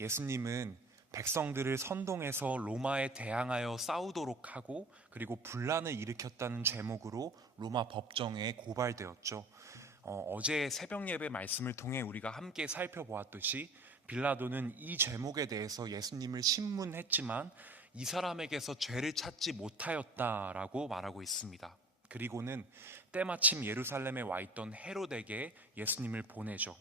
예수님은 백성들을 선동해서 로마에 대항하여 싸우도록 하고 그리고 분란을 일으켰다는 죄목으로 로마 법정에 고발되었죠. 어제 새벽 예배 말씀을 통해 우리가 함께 살펴보았듯이 빌라도는 이 죄목에 대해서 예수님을 신문했지만 이 사람에게서 죄를 찾지 못하였다라고 말하고 있습니다. 그리고는 때마침 예루살렘에 와 있던 헤롯에게 예수님을 보내죠.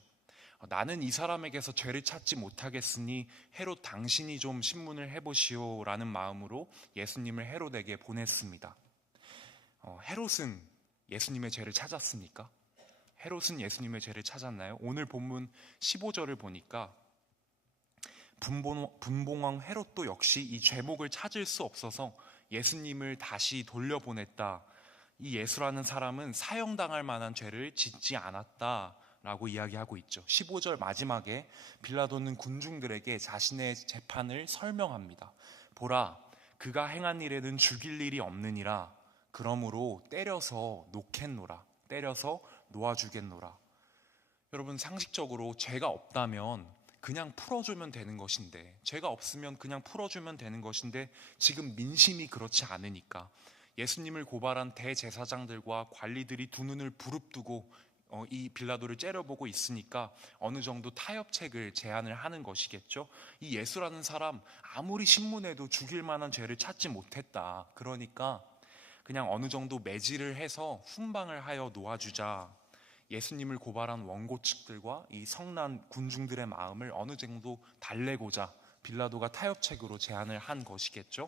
나는 이 사람에게서 죄를 찾지 못하겠으니 헤롯 당신이 좀 신문을 해보시오 라는 마음으로 예수님을 헤롯에게 보냈습니다. 헤롯은 예수님의 죄를 찾았습니까? 헤롯은 예수님의 죄를 찾았나요? 오늘 본문 15절을 보니까 분봉왕 헤롯도 역시 이 죄목을 찾을 수 없어서 예수님을 다시 돌려보냈다. 이 예수라는 사람은 사형당할 만한 죄를 짓지 않았다라고 이야기하고 있죠. 15절 마지막에 빌라도는 군중들에게 자신의 재판을 설명합니다. 보라, 그가 행한 일에는 죽일 일이 없느니라. 그러므로 때려서 놓겠노라. 때려서 놓아주겠노라. 여러분, 상식적으로 죄가 없다면 그냥 풀어주면 되는 것인데, 죄가 없으면 그냥 풀어주면 되는 것인데 지금 민심이 그렇지 않으니까 예수님을 고발한 대제사장들과 관리들이 두 눈을 부릅뜨고 이 빌라도를 째려보고 있으니까 어느 정도 타협책을 제안을 하는 것이겠죠. 이 예수라는 사람 아무리 신문해도 죽일 만한 죄를 찾지 못했다. 그러니까 그냥 어느 정도 매질을 해서 훈방을 하여 놓아주자. 예수님을 고발한 원고 측들과 이 성난 군중들의 마음을 어느 정도 달래고자 빌라도가 타협책으로 제안을 한 것이겠죠.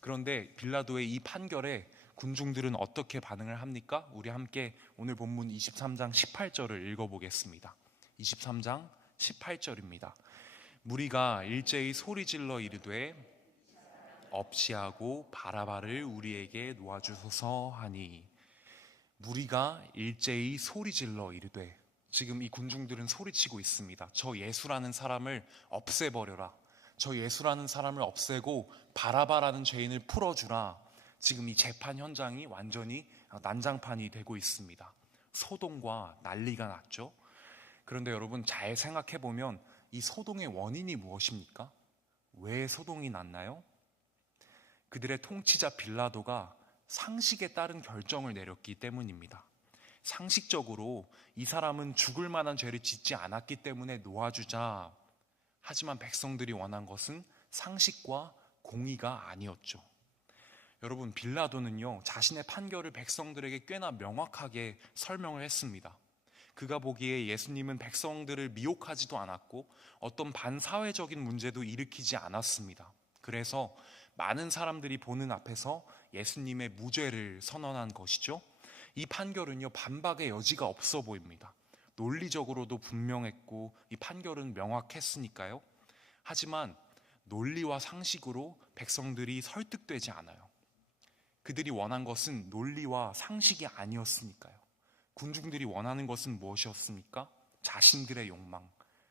그런데 빌라도의 이 판결에 군중들은 어떻게 반응을 합니까? 우리 함께 오늘 본문 23장 18절을 읽어보겠습니다. 23장 18절입니다. 무리가 일제히 소리질러 이르되 없이하고 바라바를 우리에게 놓아주소서 하니, 무리가 일제히 소리질러 이르되, 지금 이 군중들은 소리치고 있습니다. 저 예수라는 사람을 없애버려라. 저 예수라는 사람을 없애고 바라바라는 죄인을 풀어주라. 지금 이 재판 현장이 완전히 난장판이 되고 있습니다. 소동과 난리가 났죠. 그런데 여러분, 잘 생각해보면 이 소동의 원인이 무엇입니까? 왜 소동이 났나요? 그들의 통치자 빌라도가 상식에 따른 결정을 내렸기 때문입니다. 상식적으로 이 사람은 죽을 만한 죄를 짓지 않았기 때문에 놓아주자. 하지만 백성들이 원한 것은 상식과 공의가 아니었죠. 여러분, 빌라도는요, 자신의 판결을 백성들에게 꽤나 명확하게 설명을 했습니다. 그가 보기에 예수님은 백성들을 미혹하지도 않았고 어떤 반사회적인 문제도 일으키지 않았습니다. 그래서 많은 사람들이 보는 앞에서 예수님의 무죄를 선언한 것이죠. 이 판결은요, 반박의 여지가 없어 보입니다. 논리적으로도 분명했고 이 판결은 명확했으니까요. 하지만 논리와 상식으로 백성들이 설득되지 않아요. 그들이 원한 것은 논리와 상식이 아니었으니까요. 군중들이 원하는 것은 무엇이었습니까? 자신들의 욕망,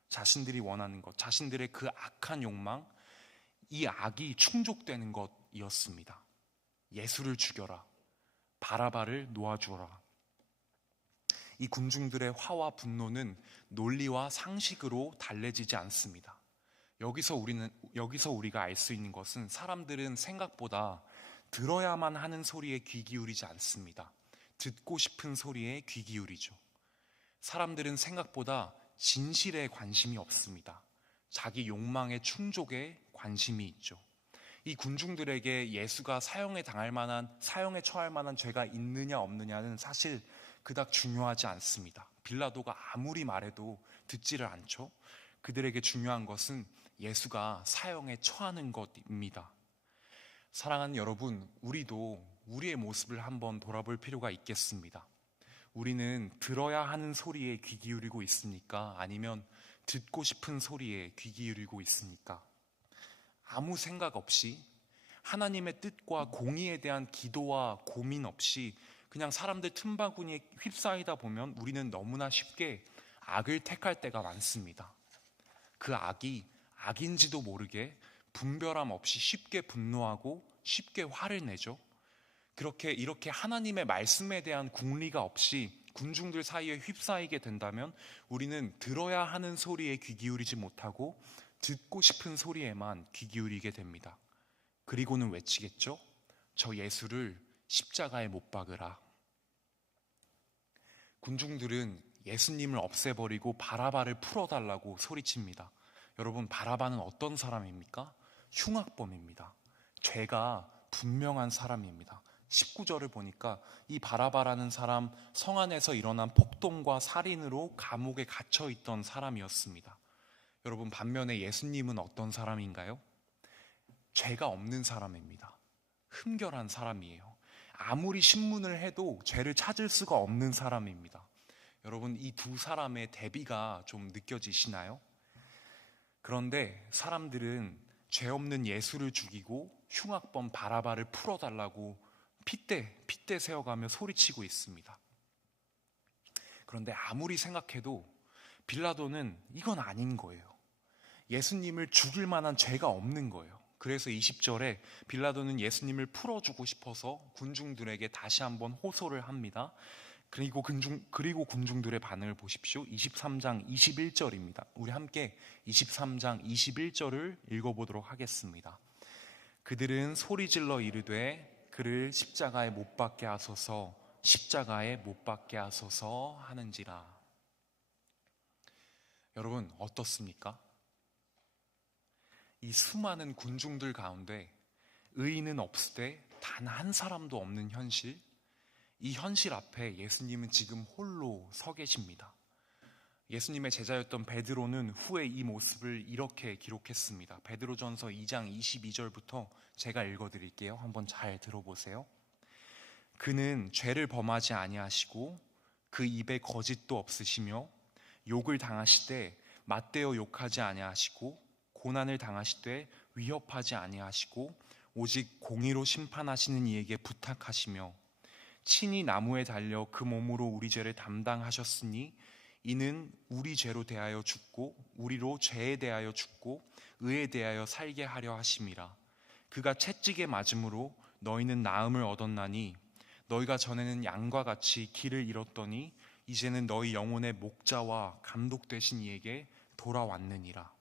자신들이 원하는 것, 자신들의 그 악한 욕망, 이 악이 충족되는 것이었습니다. 예수를 죽여라, 바라바를 놓아주어라. 이 군중들의 화와 분노는 논리와 상식으로 달래지지 않습니다. 여기서 우리가 알 수 있는 것은 사람들은 생각보다 들어야만 하는 소리에 귀 기울이지 않습니다. 듣고 싶은 소리에 귀 기울이죠. 사람들은 생각보다 진실에 관심이 없습니다. 자기 욕망의 충족에 관심이 있죠. 이 군중들에게 예수가 사형에 처할 만한 죄가 있느냐 없느냐는 사실 그닥 중요하지 않습니다. 빌라도가 아무리 말해도 듣지를 않죠. 그들에게 중요한 것은 예수가 사형에 처하는 것입니다. 사랑하는 여러분, 우리도 우리의 모습을 한번 돌아볼 필요가 있겠습니다. 우리는 들어야 하는 소리에 귀 기울이고 있습니까? 아니면 듣고 싶은 소리에 귀 기울이고 있습니까? 아무 생각 없이 하나님의 뜻과 공의에 대한 기도와 고민 없이 그냥 사람들 틈바구니에 휩싸이다 보면 우리는 너무나 쉽게 악을 택할 때가 많습니다. 그 악이 악인지도 모르게 분별함 없이 쉽게 분노하고 쉽게 화를 내죠. 이렇게 하나님의 말씀에 대한 궁리가 없이 군중들 사이에 휩싸이게 된다면 우리는 들어야 하는 소리에 귀 기울이지 못하고 듣고 싶은 소리에만 귀 기울이게 됩니다. 그리고는 외치겠죠? 저 예수를 십자가에 못 박으라. 군중들은 예수님을 없애버리고 바라바를 풀어달라고 소리칩니다. 여러분, 바라바는 어떤 사람입니까? 흉악범입니다. 죄가 분명한 사람입니다. 19절을 보니까 이 바라바라는 사람, 성 안에서 일어난 폭동과 살인으로 감옥에 갇혀 있던 사람이었습니다. 여러분, 반면에 예수님은 어떤 사람인가요? 죄가 없는 사람입니다. 흠결한 사람이에요. 아무리 신문을 해도 죄를 찾을 수가 없는 사람입니다. 여러분, 이 두 사람의 대비가 좀 느껴지시나요? 그런데 사람들은 죄 없는 예수를 죽이고 흉악범 바라바를 풀어달라고 핏대 세워가며 소리치고 있습니다. 그런데 아무리 생각해도 빌라도는 이건 아닌 거예요. 예수님을 죽일 만한 죄가 없는 거예요. 그래서 20절에 빌라도는 예수님을 풀어주고 싶어서 군중들에게 다시 한번 호소를 합니다. 그리고 군중들의 반응을 보십시오. 23장 21절입니다. 우리 함께 23장 21절을 읽어보도록 하겠습니다. 그들은 소리질러 이르되 그를 십자가에 못 박게 하소서, 십자가에 못 박게 하소서 하는지라. 여러분, 어떻습니까? 이 수많은 군중들 가운데 의인은 없으되 단 한 사람도 없는 현실, 이 현실 앞에 예수님은 지금 홀로 서 계십니다. 예수님의 제자였던 베드로는 후에 이 모습을 이렇게 기록했습니다. 베드로전서 2장 22절부터 제가 읽어드릴게요. 한번 잘 들어보세요. 그는 죄를 범하지 아니하시고 그 입에 거짓도 없으시며 욕을 당하시되 맞대어 욕하지 아니하시고 고난을 당하시되 위협하지 아니하시고 오직 공의로 심판하시는 이에게 부탁하시며 친히 나무에 달려 그 몸으로 우리 죄를 담당하셨으니 이는 우리 죄로 대하여 죽고 우리로 죄에 대하여 죽고 의에 대하여 살게 하려 하심이라. 그가 채찍에 맞음으로 너희는 나음을 얻었나니 너희가 전에는 양과 같이 길을 잃었더니 이제는 너희 영혼의 목자와 감독 되신 이에게 돌아왔느니라.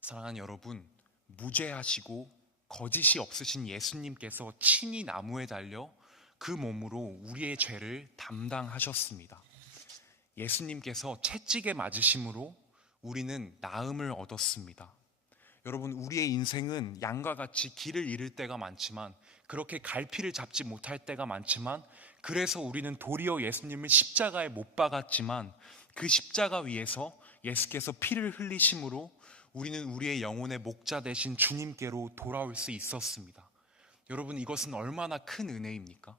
사랑하는 여러분, 무죄하시고 거짓이 없으신 예수님께서 친히 나무에 달려 그 몸으로 우리의 죄를 담당하셨습니다. 예수님께서 채찍에 맞으심으로 우리는 나음을 얻었습니다. 여러분, 우리의 인생은 양과 같이 길을 잃을 때가 많지만, 그렇게 갈피를 잡지 못할 때가 많지만, 그래서 우리는 도리어 예수님을 십자가에 못 박았지만 그 십자가 위에서 예수께서 피를 흘리심으로 우리는 우리의 영혼의 목자 되신 주님께로 돌아올 수 있었습니다. 여러분, 이것은 얼마나 큰 은혜입니까?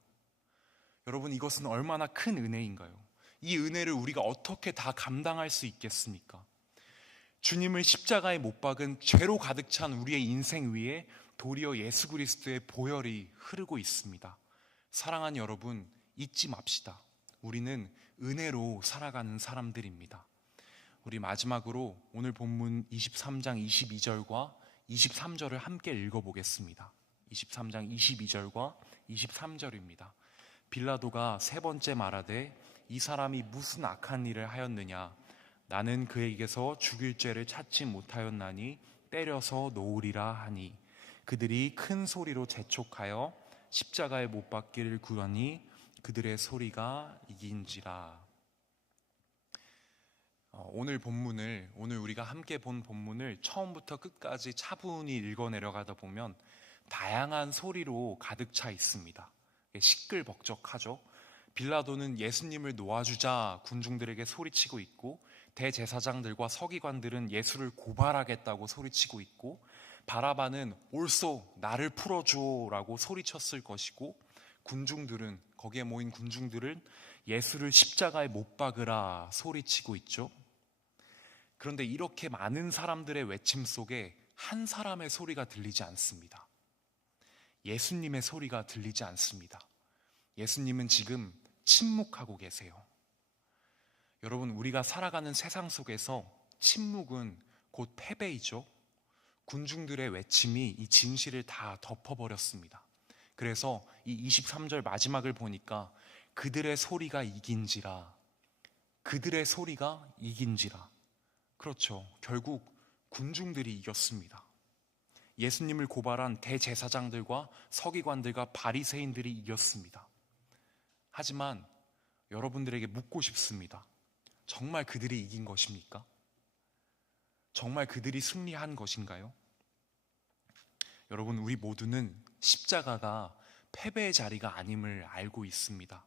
여러분, 이것은 얼마나 큰 은혜인가요? 이 은혜를 우리가 어떻게 다 감당할 수 있겠습니까? 주님을 십자가에 못 박은 죄로 가득 찬 우리의 인생 위에 도리어 예수 그리스도의 보혈이 흐르고 있습니다. 사랑하는 여러분, 잊지 맙시다. 우리는 은혜로 살아가는 사람들입니다. 우리 마지막으로 오늘 본문 23장 22절과 23절을 함께 읽어보겠습니다. 23장 22절과 23절입니다. 빌라도가 세 번째 말하되 이 사람이 무슨 악한 일을 하였느냐? 나는 그에게서 죽일 죄를 찾지 못하였나니 때려서 놓으리라 하니 그들이 큰 소리로 재촉하여 십자가에 못 박기를 구하니 그들의 소리가 이긴지라. 오늘 우리가 함께 본 본문을 처음부터 끝까지 차분히 읽어 내려가다 보면 다양한 소리로 가득 차 있습니다. 시끌벅적하죠. 빌라도는 예수님을 놓아주자 군중들에게 소리치고 있고, 대제사장들과 서기관들은 예수를 고발하겠다고 소리치고 있고, 바라바는 옳소 나를 풀어주오라고 소리쳤을 것이고, 거기에 모인 군중들은 예수를 십자가에 못 박으라 소리치고 있죠. 그런데 이렇게 많은 사람들의 외침 속에 한 사람의 소리가 들리지 않습니다. 예수님의 소리가 들리지 않습니다. 예수님은 지금 침묵하고 계세요. 여러분, 우리가 살아가는 세상 속에서 침묵은 곧 패배이죠. 군중들의 외침이 이 진실을 다 덮어버렸습니다. 그래서 이 23절 마지막을 보니까 그들의 소리가 이긴지라. 그들의 소리가 이긴지라. 그렇죠. 결국 군중들이 이겼습니다. 예수님을 고발한 대제사장들과 서기관들과 바리새인들이 이겼습니다. 하지만 여러분들에게 묻고 싶습니다. 정말 그들이 이긴 것입니까? 정말 그들이 승리한 것인가요? 여러분, 우리 모두는 십자가가 패배의 자리가 아님을 알고 있습니다.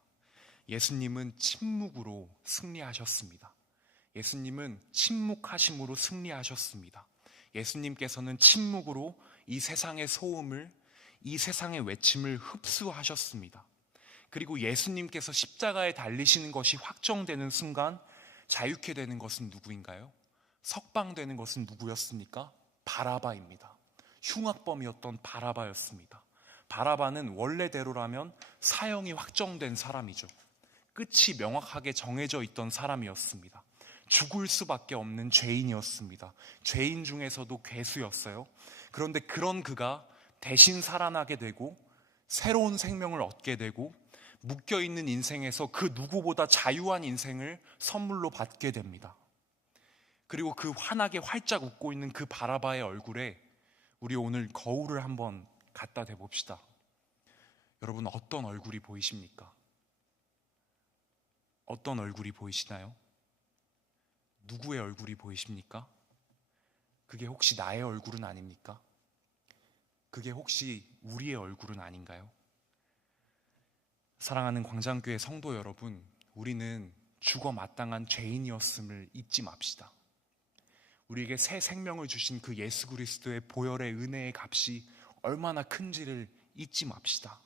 예수님은 침묵으로 승리하셨습니다. 예수님은 침묵하심으로 승리하셨습니다. 예수님께서는 침묵으로 이 세상의 소음을, 이 세상의 외침을 흡수하셨습니다. 그리고 예수님께서 십자가에 달리시는 것이 확정되는 순간 자유케 되는 것은 누구인가요? 석방되는 것은 누구였습니까? 바라바입니다. 흉악범이었던 바라바였습니다. 바라바는 원래대로라면 사형이 확정된 사람이죠. 끝이 명확하게 정해져 있던 사람이었습니다. 죽을 수밖에 없는 죄인이었습니다. 죄인 중에서도 괴수였어요. 그런데 그런 그가 대신 살아나게 되고 새로운 생명을 얻게 되고 묶여있는 인생에서 그 누구보다 자유한 인생을 선물로 받게 됩니다. 그리고 그 환하게 활짝 웃고 있는 그 바라바의 얼굴에 우리 오늘 거울을 한번 갖다 대봅시다. 여러분, 어떤 얼굴이 보이십니까? 어떤 얼굴이 보이시나요? 누구의 얼굴이 보이십니까? 그게 혹시 나의 얼굴은 아닙니까? 그게 혹시 우리의 얼굴은 아닌가요? 사랑하는 광장교회 성도 여러분, 우리는 죽어 마땅한 죄인이었음을 잊지 맙시다. 우리에게 새 생명을 주신 그 예수 그리스도의 보혈의 은혜의 값이 얼마나 큰지를 잊지 맙시다.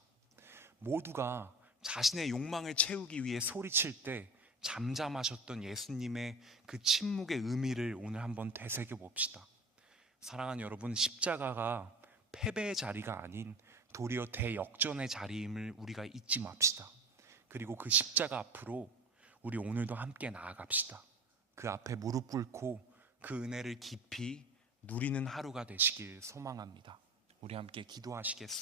모두가 자신의 욕망을 채우기 위해 소리칠 때 잠잠하셨던 예수님의 그 침묵의 의미를 오늘 한번 되새겨 봅시다. 사랑하는 여러분, 십자가가 패배의 자리가 아닌 도리어 대역전의 자리임을 우리가 잊지 맙시다. 그리고 그 십자가 앞으로 우리 오늘도 함께 나아갑시다. 그 앞에 무릎 꿇고 그 은혜를 깊이 누리는 하루가 되시길 소망합니다. 우리 함께 기도하시겠습니다.